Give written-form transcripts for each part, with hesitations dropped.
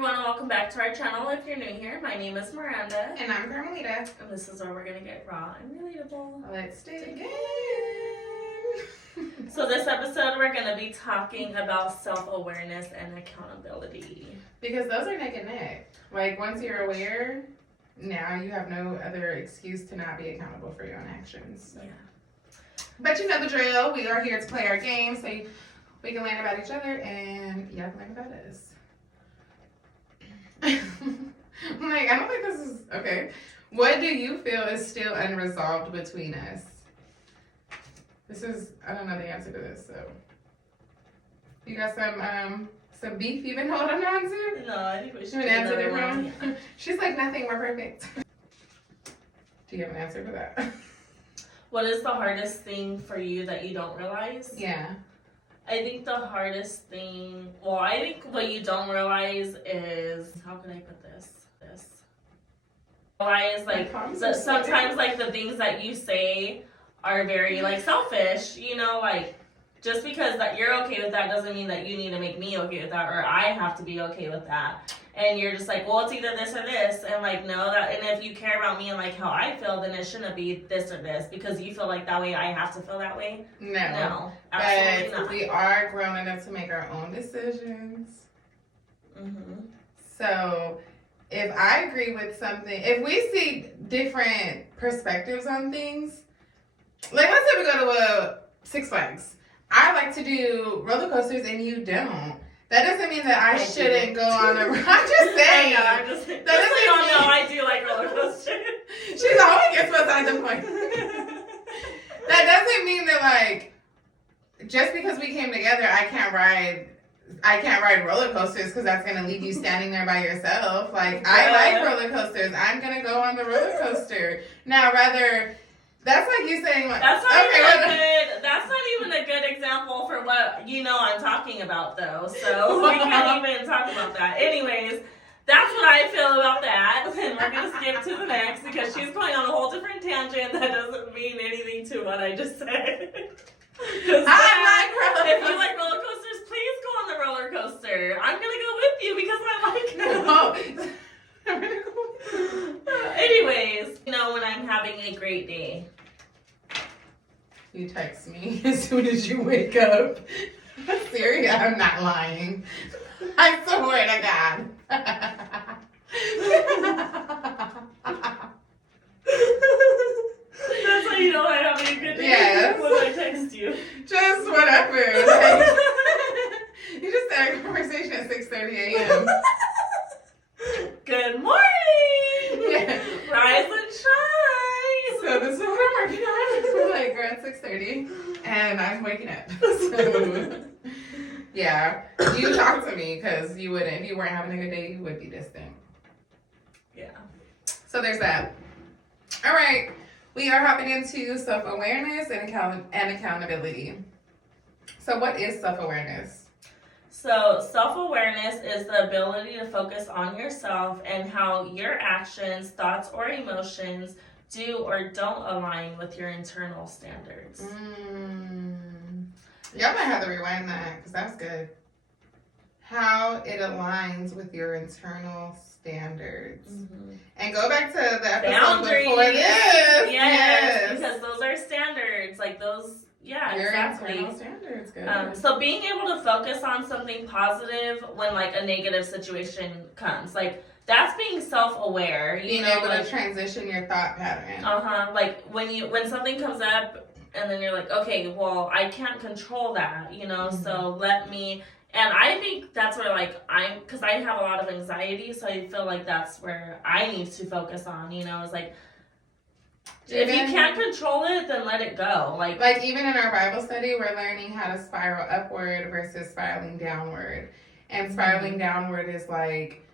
everyone, and welcome back to our channel. If you're new here, my name is Miranda. And I'm Carmelita. And this is where we're going to get raw and relatable. Let's dig in. So this episode, we're going to be talking about self-awareness and accountability. Because those are neck and neck. Like, once you're aware, now you have no other excuse to not be accountable for your own actions. So. Yeah. But you know the drill. We are here to play our game so we can learn about each other and y'all can learn about us. I'm like, I don't think this is okay. What do you feel is still unresolved between us? I don't know the answer to this, so. You got some beef you've been holding on to? No, I think we should You have an answer different? Yeah. She's like, nothing, we're perfect. Do you have an answer for that? What is the hardest thing for you that you don't realize? Yeah. I think the hardest thing, I think what you don't realize is, how can I put this? Realize, like, sometimes, like, the things that you say are very, like, selfish, you know, like, just because that you're okay with that doesn't mean that you need to make me okay with that, or I have to be okay with that. And you're just like, well, it's either this or this, and like, no, and if you care about me and like how I feel, then it shouldn't be this or this, because you feel like that way, I have to feel that way. No, absolutely not. We are grown enough to make our own decisions. Mm-hmm. So, if I agree with something, if we see different perspectives on things, like let's say we go to Six Flags. I like to do roller coasters and you don't. That doesn't mean that I shouldn't go on a. I'm just saying. I know, I do like roller coasters. She's always gets beside the point. That doesn't mean that like, just because we came together, I can't ride roller coasters because that's gonna leave you standing there by yourself. Like I like roller coasters. I'm gonna go on the roller coaster. Now, that's like you saying like, that's not even a good example for what I'm talking about though. So we can't even talk about that. Anyways, that's what I feel about that. And we're gonna skip to the next because she's going on a whole different tangent that doesn't mean anything to what I just said. If you like roller coasters, please go on the roller coaster. I'm gonna go with you because I like it. Anyways, when I'm having a great day. You text me as soon as you wake up. Serious? I'm not lying. I swear to God. That's how you know I'm having a good day. Yes. When I text you. Just whatever. You just had a conversation at 6:30 a.m. Good morning! Yeah. Rise and shine! So this is what I'm working on. We're like, we're at 6:30 and I'm waking up. So, yeah. You talk to me because you wouldn't. If you weren't having a good day, you would be distant. Yeah. So there's that. All right. We are hopping into self-awareness and accountability. So what is self-awareness? So self-awareness is the ability to focus on yourself and how your actions, thoughts, or emotions do or don't align with your internal standards. Y'all might have to rewind that because that's good. How it aligns with your internal standards. Mm-hmm. And go back to the episode Boundaries. Before this. Yes, because those are standards. Like those, yeah, your exactly. Internal standards, good. So being able to focus on something positive when like a negative situation comes, like that's being self-aware. Being able to transition your thought pattern. Like when something comes up and then you're like, okay, well, I can't control that, Mm-hmm. so let me. And I think that's where, like, because I have a lot of anxiety, so I feel like that's where I need to focus on, is like, if you can't control it, then let it go. Like even in our Bible study, we're learning how to spiral upward versus spiraling downward. And spiraling downward is like,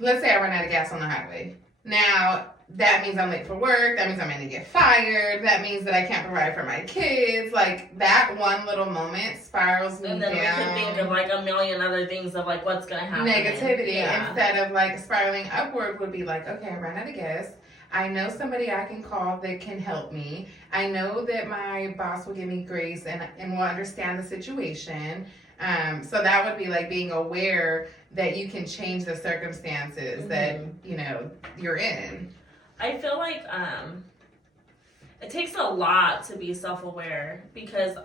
let's say I run out of gas on the highway. Now, that means I'm late for work. That means I'm going to get fired. That means that I can't provide for my kids. Like, that one little moment spirals me down. And then we can think of, like, a million other things of, like, what's going to happen. Negativity. Yeah. Instead of, like, spiraling upward would be like, okay, I ran out of gas. I know somebody I can call that can help me. I know that my boss will give me grace and will understand the situation. So that would be like being aware that you can change the circumstances that, you know, you're in. I feel like it takes a lot to be self-aware, because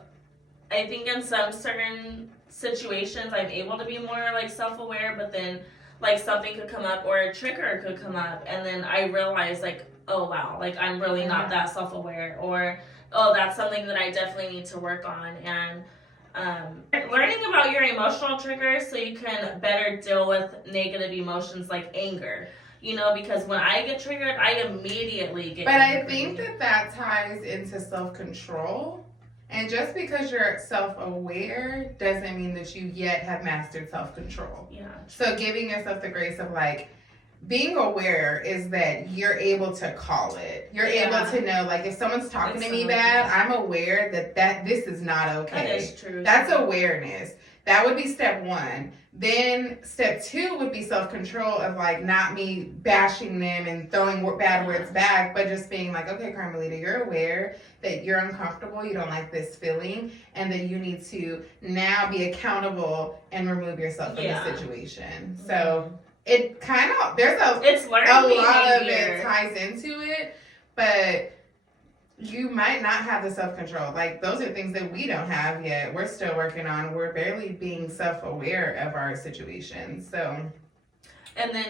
I think in some certain situations I'm able to be more like self-aware, but then like something could come up or a trigger could come up, and then I realize like, oh wow, like I'm really not that self-aware, or oh, that's something that I definitely need to work on. And learning about your emotional triggers so you can better deal with negative emotions like anger. You know, because when I get triggered, I immediately get angry. I think that ties into self-control. And just because you're self-aware doesn't mean that you yet have mastered self-control. Yeah. So giving yourself the grace of like, being aware is that you're able to call it. You're able to know, like, if someone's talking to me bad, I'm aware that this is not okay. That is true. That's awareness. That would be step one. Then step two would be self-control of like not me bashing them and throwing bad words back, but just being like, okay, Carmelita, you're aware that you're uncomfortable, you don't like this feeling, and that you need to now be accountable and remove yourself from the situation. So it kind of, it's a learned lot of behavior. it ties into it, but you might not have the self-control. Like, those are things that we don't have yet. We're still working on. We're barely being self-aware of our situations. So, and then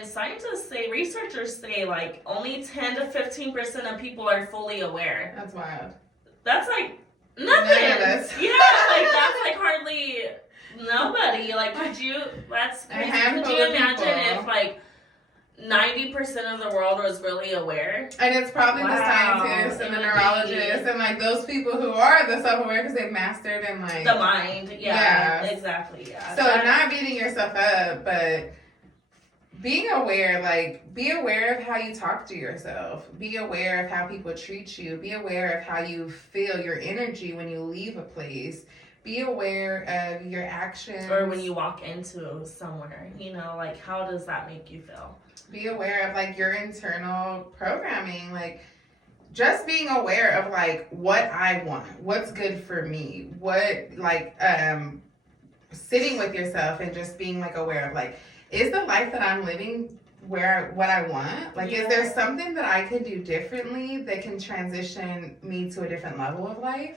researchers say, like, only 10 to 15% of people are fully aware. That's wild. That's like nothing. None of us. Yeah, like that's like hardly nobody. Like, could you imagine if like 90% of the world was really aware? And it's probably the scientists and the neurologists and like those people who are the self-aware because they've mastered and like the mind. Yeah. Exactly. Yeah. So not beating yourself up, but being aware, like, be aware of how you talk to yourself. Be aware of how people treat you. Be aware of how you feel your energy when you leave a place. Be aware of your actions. Or when you walk into somewhere, you know, like, how does that make you feel? Be aware of, like, your internal programming. Like, just being aware of, like, what I want. What's good for me. What, like, sitting with yourself and just being, like, aware of, like, is the life that I'm living what I want? Like, is there something that I could do differently that can transition me to a different level of life?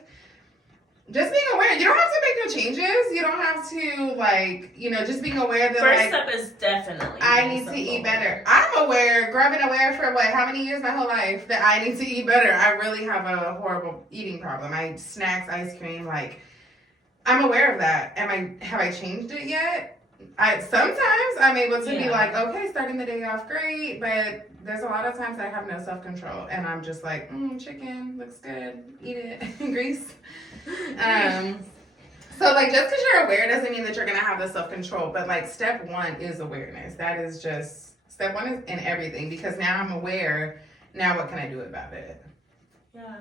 Just being aware. You don't have to make no changes. You don't have to, like, you know, just being aware that, First like, step is definitely I need to eat better. I'm aware, been aware for how many years? My whole life that I need to eat better. I really have a horrible eating problem. I eat snacks, ice cream, like, I'm aware of that. Have I changed it yet? Sometimes I'm able to be like, okay, starting the day off great, but there's a lot of times I have no self-control and I'm just like, chicken looks good, eat it, grease. So like, just because you're aware doesn't mean that you're gonna have the self-control, but like step one is awareness. That is just, step one is in everything, because now I'm aware, now what can I do about it? Yeah,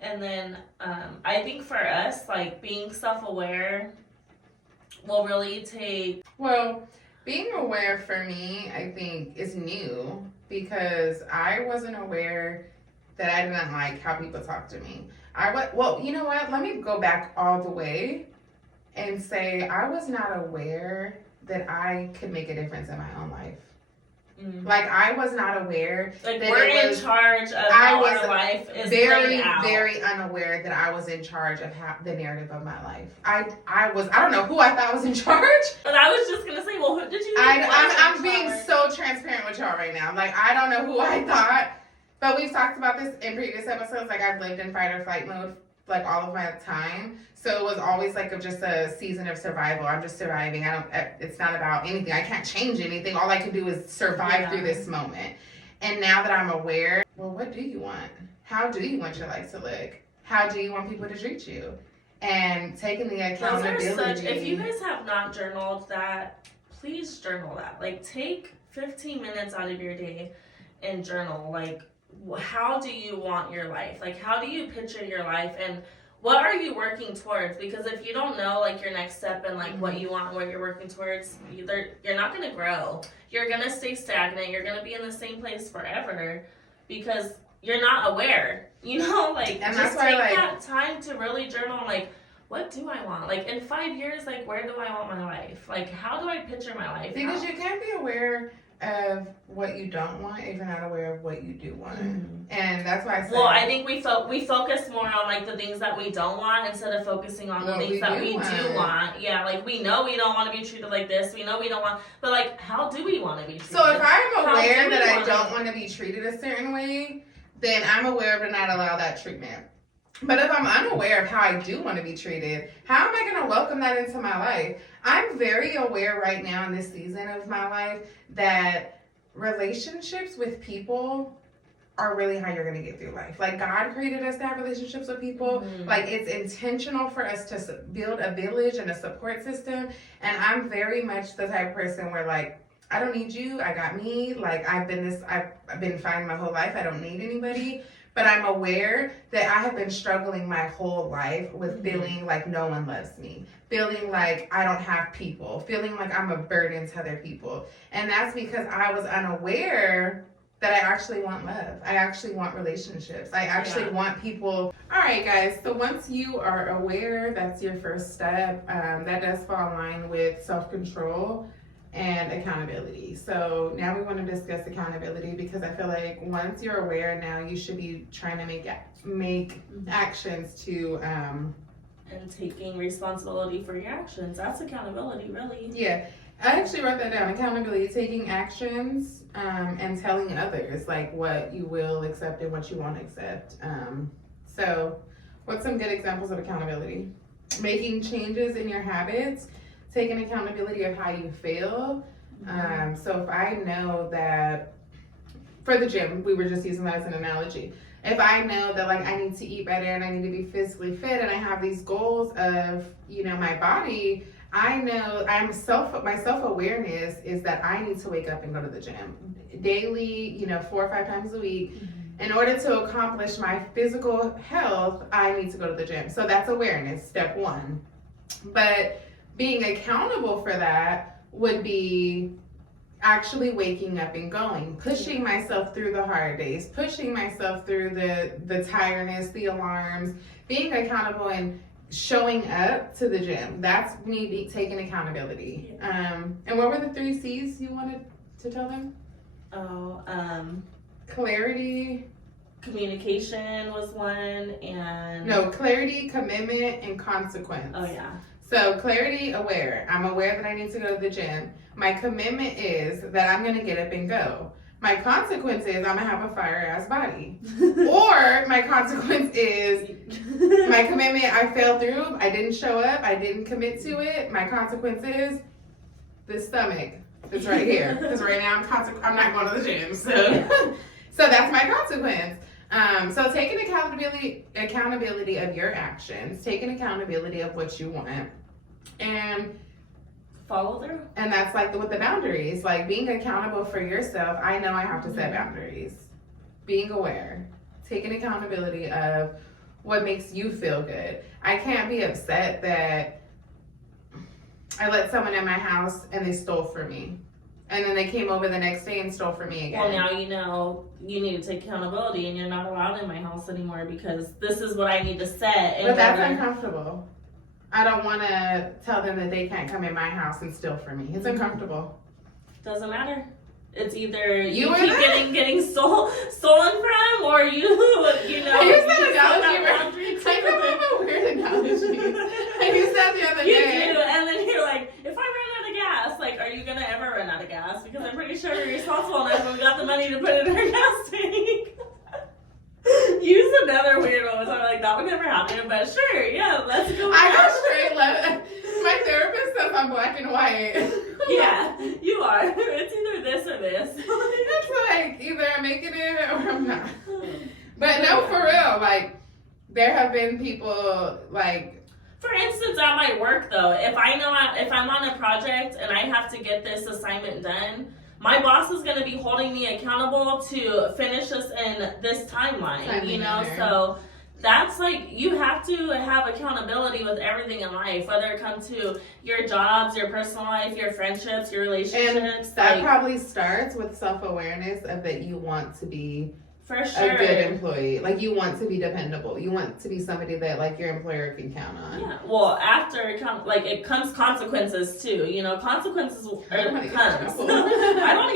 and then I think for us, like, being self-aware will really take... Well, being aware for me, I think, is new, because I wasn't aware that I didn't like how people talk to me. Well, you know what? Let me go back all the way and say I was not aware that I could make a difference in my own life. Like, I was not aware like that we're in charge of how our life is very, laid out. very unaware that I was in charge of the narrative of my life. I don't know who I thought was in charge. But I was just gonna say, well, who did you? I'm being so transparent with y'all right now. Like, I don't know who I thought, but we've talked about this in previous episodes. Like, I've lived in fight or flight mode like all of my time. So it was always like just a season of survival. I'm just surviving. It's not about anything. I can't change anything. All I can do is survive through this moment. And now that I'm aware, well, what do you want? How do you want your life to look? How do you want people to treat you? And taking the accountability. If you guys have not journaled that, please journal that. Like, take 15 minutes out of your day and journal. Like, how do you want your life? Like, how do you picture your life, and what are you working towards? Because if you don't know, like, your next step and like what you want and what you're working towards, you're not going to grow. You're going to stay stagnant. You're going to be in the same place forever because you're not aware, you know? Like, and just that's why, take that time to really journal, like, what do I want? Like, in 5 years, like, where do I want my life? Like, how do I picture my life? Because you can't be aware of what you don't want if you're not aware of what you do want. Mm-hmm. And that's why I said... Well, I think we focus more on, like, the things that we don't want instead of focusing on the things that we do want. Yeah, like, we know we don't want to be treated like this. We know we don't want... But, like, how do we want to be treated? So if I'm aware that I don't want to be treated a certain way, then I'm aware to not allow that treatment. But if I'm unaware of how I do want to be treated, how am I going to welcome that into my life? I'm very aware right now in this season of my life that relationships with people are really how you're going to get through life. Like, God created us to have relationships with people. Mm-hmm. Like, it's intentional for us to build a village and a support system. And I'm very much the type of person where, like, I don't need you. I got me. Like, I've been fine my whole life. I don't need anybody. But I'm aware that I have been struggling my whole life with feeling like no one loves me, feeling like I don't have people, feeling like I'm a burden to other people. And that's because I was unaware that I actually want love. I actually want relationships. I actually want people. All right, guys. So once you are aware, that's your first step. That does fall in line with self-control and accountability. So now we want to discuss accountability, because I feel like once you're aware, now you should be trying to make actions to and taking responsibility for your actions. That's accountability, really. Yeah, I actually wrote that down. Accountability, taking actions, and telling others like what you will accept and what you won't accept. So what's some good examples of accountability? Making changes in your habits, taking accountability of how you feel. So if I know that, for the gym, we were just using that as an analogy. If I know that, like, I need to eat better and I need to be physically fit and I have these goals of, you know, my body, I know my self-awareness is that I need to wake up and go to the gym daily, you know, 4 or 5 times a week. In order to accomplish my physical health, I need to go to the gym. So that's awareness, step 1. But being accountable for that would be actually waking up and going, pushing myself through the hard days, pushing myself through the tiredness, the alarms, being accountable and showing up to the gym. That's me taking accountability. And what were the 3 C's you wanted to tell them? Clarity. Communication was one, and... No, clarity, commitment, and consequence. Oh, yeah. So clarity, aware. I'm aware that I need to go to the gym. My commitment is that I'm going to get up and go. My consequence is I'm going to have a fire-ass body. Or my consequence is my commitment, I fell through. I didn't show up. I didn't commit to it. My consequence is the stomach. It's right here. Because right now I'm not going to the gym. So that's my consequence. So taking accountability of your actions, taking accountability of what you want, and follow through. And that's like with the boundaries, like being accountable for yourself. I know I have to set boundaries. Being aware, taking accountability of what makes you feel good. I can't be upset that I let someone in my house and they stole from me. And then they came over the next day and stole from me again. Well, now you know you need to take accountability, and you're not allowed in my house anymore because this is what I need to set. But that's uncomfortable. I don't want to tell them that they can't come in my house and steal from me. It's uncomfortable. Doesn't matter. It's either you keep getting stolen from, or you know. I used that analogy. I come up with a weird analogy. I used that the other day. You do, and then you're like, if I run out of gas, like, are you gonna ever run out of gas? Because I'm pretty sure you're responsible enough when we got the money to put it in our gas tank. Use another weird one. So I'm like, that would never happen, but sure, yeah, let's go. I go straight left. My therapist says I'm black and white. Yeah, you are. It's either this or this. It's like, either I'm making it or I'm not. But no, for real, like, there have been people, like... For instance, at my work, though, if I'm on a project and I have to get this assignment done, my boss is going to be holding me accountable to finish this in this timeline, you know? So that's like, you have to have accountability with everything in life, whether it comes to your jobs, your personal life, your friendships, your relationships. And that probably starts with self-awareness of that you want to be For sure. a good employee. Like, you want to be dependable. You want to be somebody that, like, your employer can count on. Yeah. Well, after it comes consequences too. You know, consequences comes. I don't want to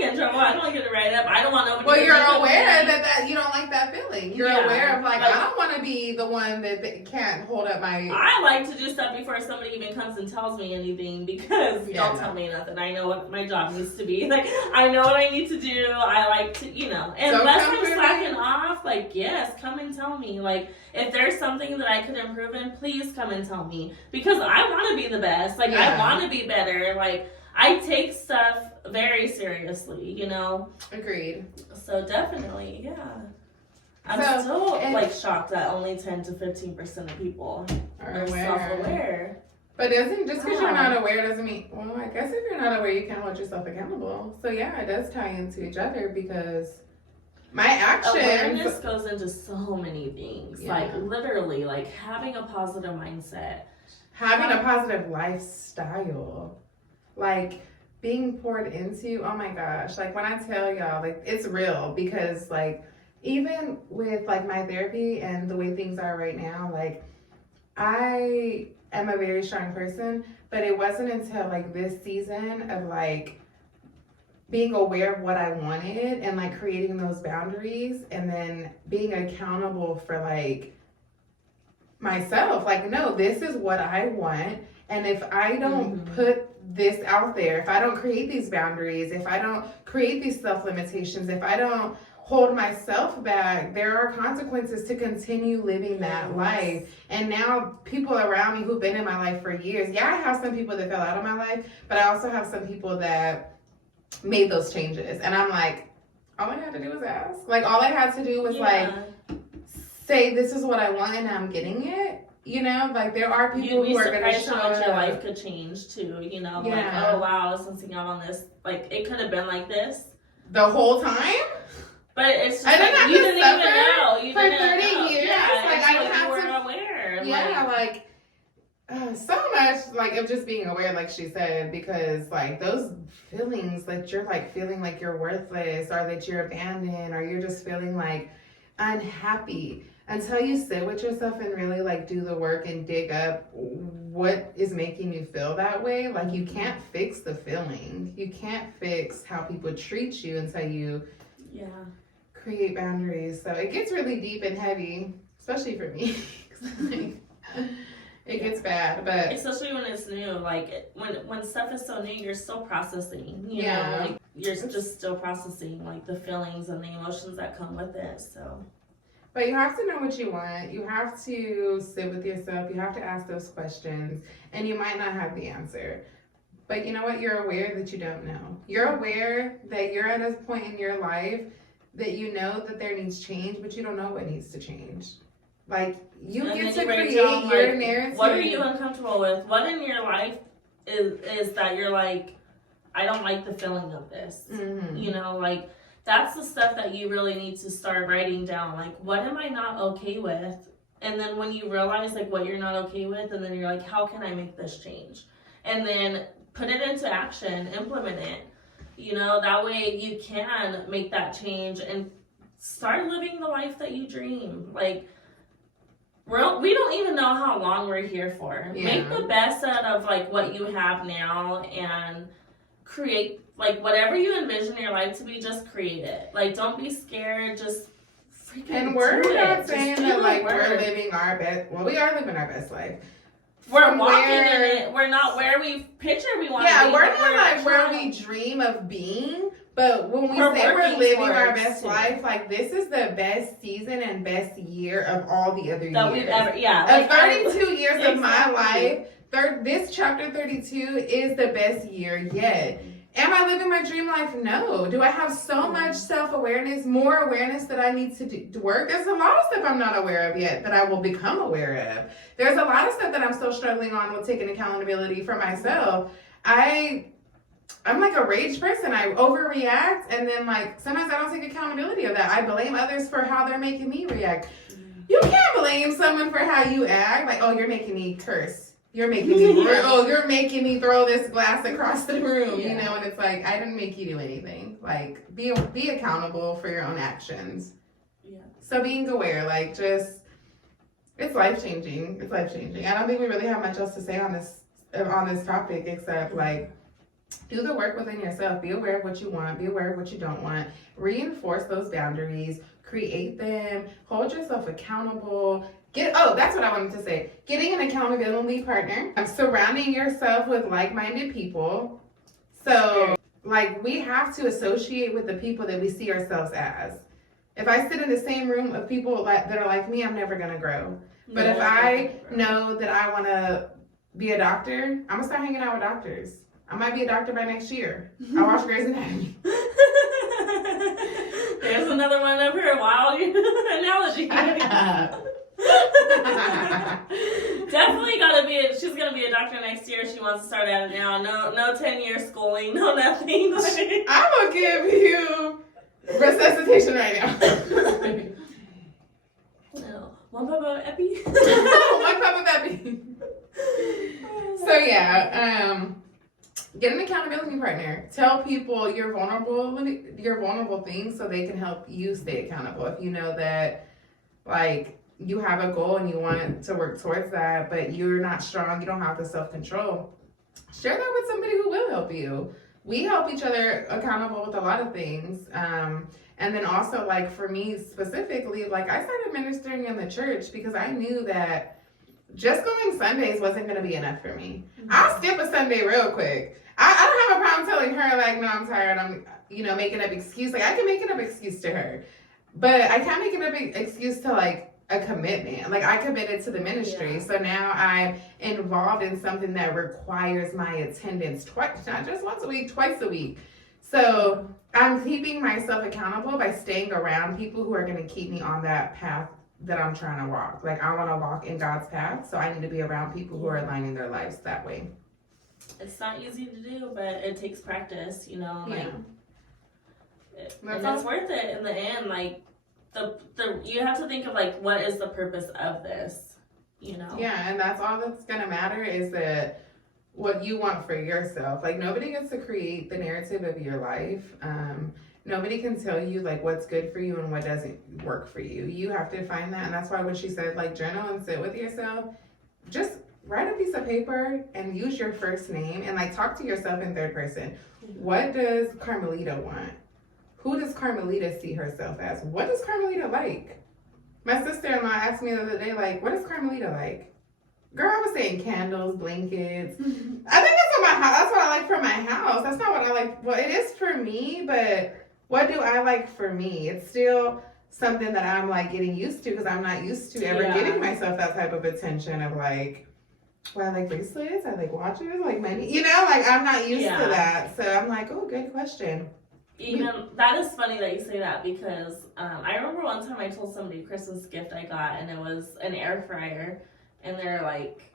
get in trouble. I don't want to get a write up. I don't want nobody. Well, you're aware that you don't like that feeling. You're aware of like, I don't want to be the one that can't hold up my. I like to do stuff before somebody even comes and tells me anything, because don't tell me nothing. I know what my job needs to be. Like, I know what I need to do. I like to, and unless I'm slacking off, like, yes, come and tell me. Like, if there's something that I could improve in, please come and tell me, because I want to be the best. Like, I want to be better. Like, I take stuff very seriously, Agreed. So definitely, yeah. I'm still like shocked that only 10 to 15% of people are self-aware. But just because you're not aware doesn't mean, well, I guess if you're not aware, you can't hold yourself accountable. So yeah, it does tie into each other, because my actions. Awareness goes into so many things. Yeah. Like, literally, like having a positive mindset. Having a positive lifestyle. Like, being poured into, oh my gosh. Like, when I tell y'all, like, it's real, because, like, even with, like, my therapy and the way things are right now, like, I am a very strong person, but it wasn't until, like, this season of, like, being aware of what I wanted and, like, creating those boundaries and then being accountable for, like, myself. Like, no, this is what I want. And if I don't put this out there, if I don't create these boundaries, if I don't create these self-limitations, if I don't hold myself back, there are consequences to continue living that life. And now people around me who've been in my life for years, I have some people that fell out of my life, but I also have some people that made those changes. And I'm like, all I had to do was ask. Like, all I had to do was like say, this is what I want, and I'm getting it. Like, there are people who are going to show how much your life could change too. Like, oh wow, I was missing out on this. Like, it could have been like this the whole time. But it's just like, you didn't even know. You for 30 years. Yeah, like, I didn't have to aware. So much, like, of just being aware, like she said, because, like, those feelings that you're, like, feeling like you're worthless, or that you're abandoned, or you're just feeling, like, unhappy, until you sit with yourself and really, like, do the work and dig up what is making you feel that way. Like, you can't fix the feeling. You can't fix how people treat you until you create boundaries. So it gets really deep and heavy, especially for me. It gets bad, but especially when it's new. Like, when stuff is so new, you're still processing. You know, like, you're just still processing, like, the feelings and the emotions that come with it. So. But you have to know what you want. You have to sit with yourself. You have to ask those questions, and you might not have the answer. But you know what? You're aware that you don't know. You're aware that you're at a point in your life that you know that there needs change, but you don't know what needs to change. Like, you get to create your narrative. What are you uncomfortable with? What in your life is that you're like, I don't like the feeling of this. Like, that's the stuff that you really need to start writing down. Like, what am I not okay with? And then when you realize, like, what you're not okay with, and then you're like, how can I make this change? And then put it into action, implement it. That way you can make that change and start living the life that you dream. Like, we don't even know how long we're here for. Make the best out of, like, what you have now, and create, like, whatever you envision your life to be, just create it. Like, don't be scared, just freaking do it. And we're not saying that, like, we're living our best, well, we are living our best life. We're walking in it. We're not where we picture we want to be. Yeah, we're not, like, where we dream of being. But when we say we're living our best life, like, this is the best season and best year of all the other years. We've ever, Of 32 years of my life, this chapter 32 is the best year yet. Am I living my dream life? No. Do I have so much self-awareness, more awareness that I need to work? There's a lot of stuff I'm not aware of yet that I will become aware of. There's a lot of stuff that I'm still struggling on with taking accountability for myself. I'm like a rage person. I overreact, and then, like, sometimes I don't take accountability of that. I blame others for how they're making me react. You can't blame someone for how you act. Like, oh, you're making me curse. You're making me, you're making me throw this glass across the room, and it's like, I didn't make you do anything. Like, be accountable for your own actions. Yeah. So being aware, like, just, it's life changing. It's life changing. I don't think we really have much else to say on this topic except like, do the work within yourself. Be aware of what you want. Be aware of what you don't want. Reinforce those boundaries. Create them. Hold yourself accountable. That's what I wanted to say. Getting an accountability partner. Surrounding yourself with like-minded people. So, like, we have to associate with the people that we see ourselves as. If I sit in the same room of people that are like me, I'm never going to grow. But if I know that I want to be a doctor, I'm going to start hanging out with doctors. I might be a doctor by next year. I watch Grey's Anatomy. There's another one of her wild analogy. Definitely she's gonna be a doctor next year. She wants to start at it now. No 10-year schooling, no nothing. I'm gonna give you resuscitation right now. No. One Papa Epi. One Papa Epi. So yeah, get an accountability partner. Tell people your vulnerable things so they can help you stay accountable. If you know that, like, you have a goal and you want to work towards that, but you're not strong, you don't have the self-control, share that with somebody who will help you. We help each other accountable with a lot of things. And then also, like, for me specifically, like, I started ministering in the church because I knew that just going Sundays wasn't going to be enough for me. I'll skip a Sunday real quick. I don't have a problem telling her, like, no, I'm tired. I'm, making up excuse. Like, I can make an up excuse to her. But I can't make an up excuse to, like, a commitment. Like, I committed to the ministry. Yeah. So now I'm involved in something that requires my attendance twice, not just once a week, twice a week. So I'm keeping myself accountable by staying around people who are going to keep me on that path that I'm trying to walk. Like, I want to walk in God's path, so I need to be around people who are aligning their lives that way. It's not easy to do, but it takes practice, like, and it's worth it in the end. Like, you have to think of, like, what is the purpose of this, Yeah, and that's all that's going to matter is that what you want for yourself. Like, nobody gets to create the narrative of your life. Nobody can tell you, like, what's good for you and what doesn't work for you. You have to find that, and that's why when she said, like, journal and sit with yourself, just write a piece of paper and use your first name and, like, talk to yourself in third person. What does Carmelita want? Who does Carmelita see herself as? What does Carmelita like? My sister-in-law asked me the other day, like, what is Carmelita like? Girl, I was saying candles, blankets. I think that's what I like for my house. That's not what I like. Well, it is for me, but what do I like for me? It's still something that I'm, like, getting used to because I'm not used to ever giving myself that type of attention of, like, well, I like bracelets, I like watches, like money. Like, I'm not used to that. So I'm like, oh, good question. That is funny that you say that because I remember one time I told somebody a Christmas gift I got and it was an air fryer and they're like,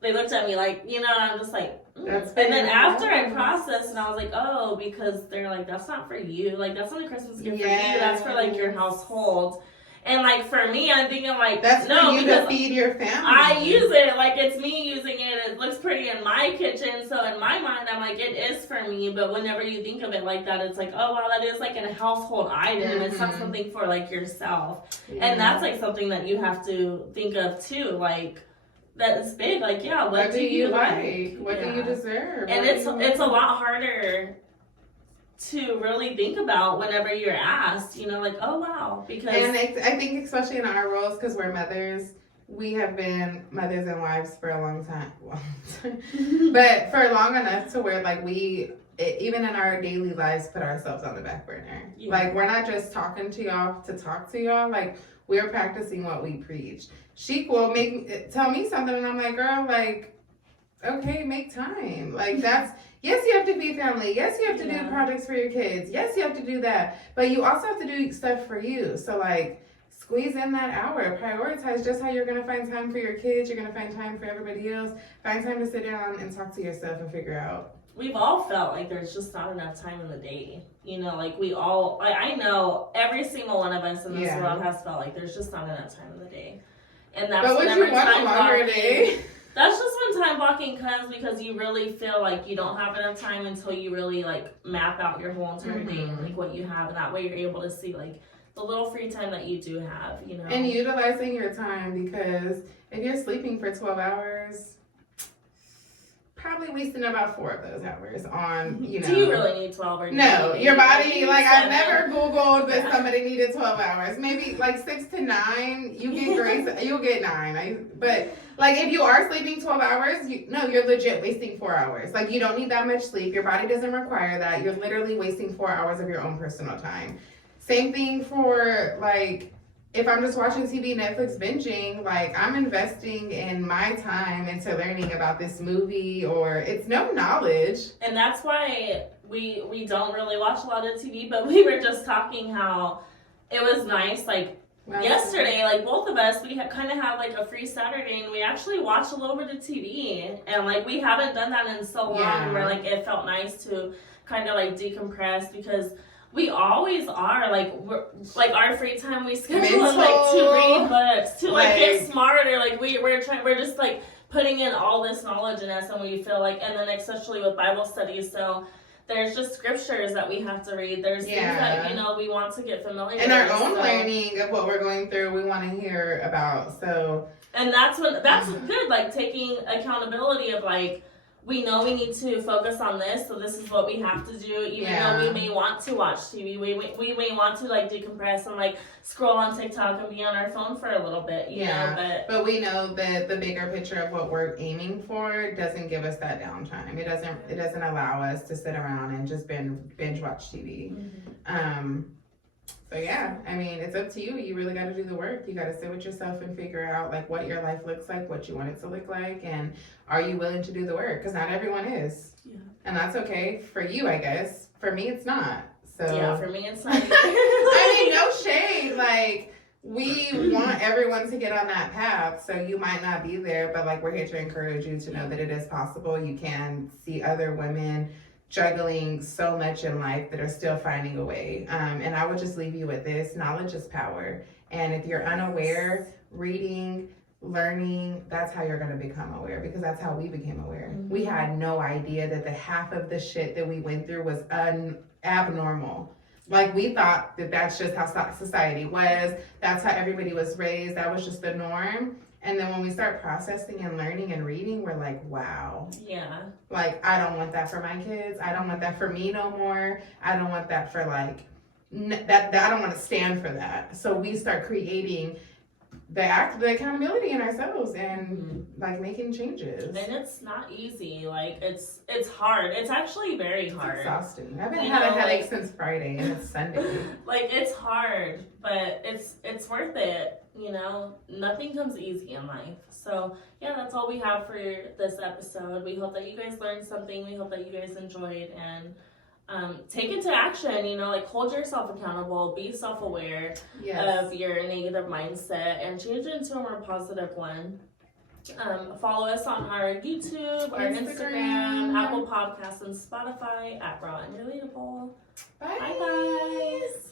they looked at me like, and I'm just like, and then after I processed and I was like, oh, because they're like, that's not for you, like, that's not a Christmas gift for you, that's for, like, your household. And, like, for me, I'm thinking, like, that's no, for you to feed your family. I use it. Like, it's me using it. It looks pretty in my kitchen. So, in my mind, I'm like, it is for me. But whenever you think of it like that, it's like, oh, wow, that is, like, a household item. Mm-hmm. It's not something for, like, yourself. Yeah. And that's, like, something that you have to think of, too. Like, that is big. Like, yeah, what do you like? What do you deserve? And it's a lot harder to really think about whenever you're asked, like, oh, wow. Because and I think especially in our roles, because we're mothers, we have been mothers and wives for a long time. But for long enough to where, like, we, even in our daily lives, put ourselves on the back burner. Yeah. Like, we're not just talking to y'all to talk to y'all. Like, we're practicing what we preach. She will tell me something, and I'm like, girl, like, okay, make time. Like, that's... Yes, you have to be family. Yes, you have to do projects for your kids. Yes, you have to do that. But you also have to do stuff for you. So, like, squeeze in that hour. Prioritize just how you're going to find time for your kids. You're going to find time for everybody else. Find time to sit down and talk to yourself and figure out. We've all felt like there's just not enough time in the day. Like, we all... I know every single one of us in this world has felt like there's just not enough time in the day. And that's but would you want a longer day? That's just when time blocking comes because you really feel like you don't have enough time until you really, like, map out your whole entire day and, like, what you have. And that way you're able to see, like, the little free time that you do have, you know. And utilizing your time, because if you're sleeping for 12 hours, probably wasting about 4 of those hours on, you know. Do you really need 12 or No, your body, like, I've never Googled that Yeah. somebody needed 12 hours. Maybe like 6 to 9, you get grace, you'll get 9. But like, if you are sleeping 12 hours, you're legit wasting 4 hours. Like, you don't need that much sleep. Your body doesn't require that. You're literally wasting 4 hours of your own personal time. Same thing for, like, if I'm just watching TV, Netflix binging, like, I'm investing in my time into learning about this movie, or it's no knowledge. And that's why we don't really watch a lot of TV, but we were just talking how it was nice, like, yesterday, like, both of us, we kind of had, like, a free Saturday, and we actually watched a little bit of TV, and, like, we haven't done that in so long, Yeah. where, like, it felt nice to kind of, like, decompress, because we always are, like, we're, like, our free time, we schedule it, like, to read books, to, like, get smarter, like, we're just, like, putting in all this knowledge in us, and we feel like, and then especially with Bible studies, so there's just scriptures that we have to read. There's things that, you know, we want to get familiar with. And our own learning of what we're going through, we want to hear about, so. And that's good, like, taking accountability of, like, we know we need to focus on this, so this is what we have to do, even though we may want to watch TV, we may want to, like, decompress and, like, scroll on TikTok and be on our phone for a little bit, you know, but we know that the bigger picture of what we're aiming for doesn't give us that downtime. It doesn't allow us to sit around and just binge watch TV. So yeah, I mean, it's up to you. You really got to do the work. You got to sit with yourself and figure out, like, what your life looks like, what you want it to look like, and are you willing to do the work? Because not everyone is. Yeah. And that's okay for you, I guess. For me, it's not. So yeah, for me, it's not. I mean, no shade. Like, we want everyone to get on that path. So you might not be there, but, like, we're here to encourage you to know that it is possible. You can see other women juggling so much in life that are still finding a way. And I would just leave you with this: knowledge is power. And if you're unaware, reading, learning, that's how you're going to become aware, because that's how we became aware. We had no idea that the half of the shit that we went through was abnormal. Like, we thought that that's just how society was. That's how everybody was raised. That was just the norm. And then when we start processing and learning and reading, we're like, wow. Yeah. Like, I don't want that for my kids. I don't want that for me no more. I don't want that for, like, that I don't want to stand for that. So we start creating the accountability in ourselves and like making changes. And it's not easy. Like, it's hard. It's actually very hard. It's exhausting. I haven't had a headache since Friday, and it's Sunday. Like, it's hard, but it's worth it. You know, nothing comes easy in life. So yeah, that's all we have for this episode. We hope that you guys learned something. We hope that you guys enjoyed, and take it to action. You know, like, hold yourself accountable, be self-aware of your negative mindset, and change it into a more positive one. Follow us on our YouTube, our Instagram, Apple Podcasts, and Spotify at Raw and Relatable. Bye. Bye, guys.